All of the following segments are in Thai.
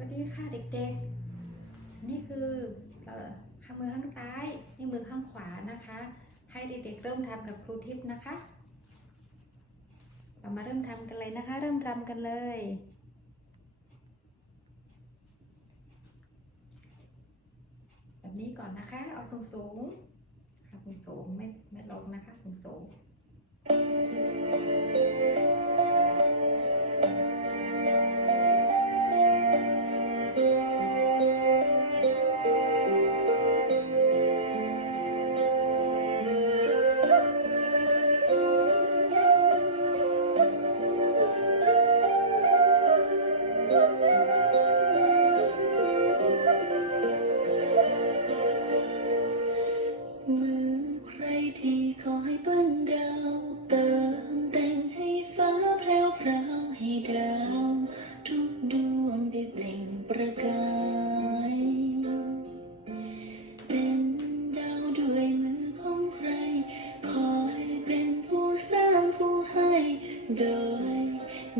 วัสดีค่ะเด็กๆ นี่คือข้ามือข้างซ้ายนี่มือข้างขวานะคะ ให้เด็กๆเริ่มทำกับครูทิพย์นะคะ เรามาเริ่มทำกันเลยนะคะ เริ่มรำกันเลยแบบนี้ก่อนนะคะ เอาสูงสูงค่ะสูงสูงไม่ไม่ลงนะคะสูงสูง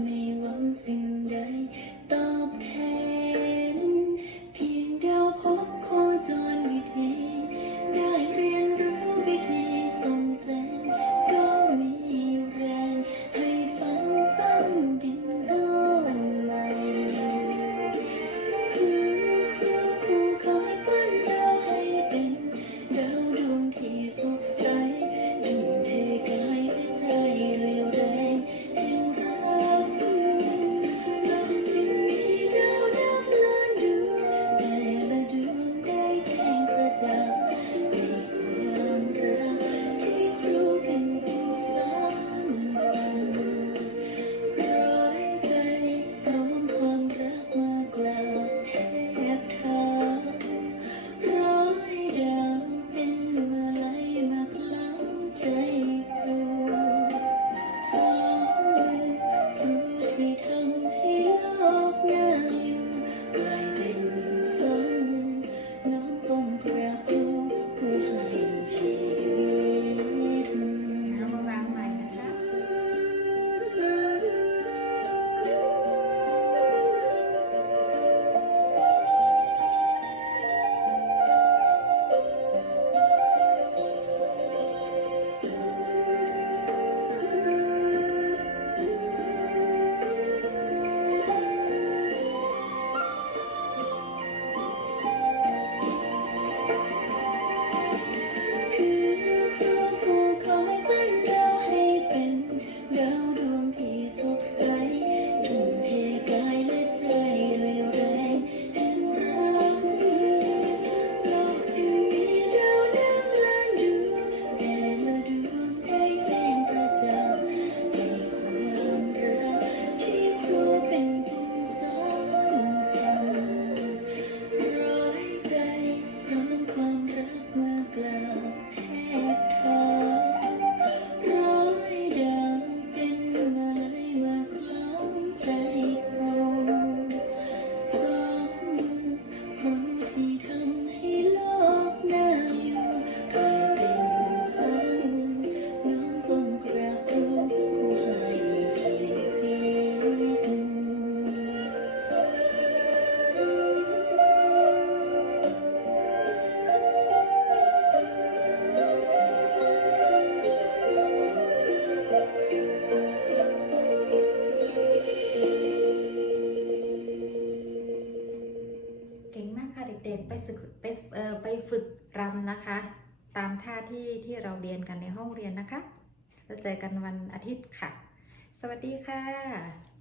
ไม่หวังสิ่งใดตอบแทน ด็กไปศึกไปไปฝึกรำนะคะ ตามท่าที่ที่เราเรียนกันในห้องเรียนนะคะแล้วเจอกันวันอาทิตย์ค่ะ สวัสดีค่ะ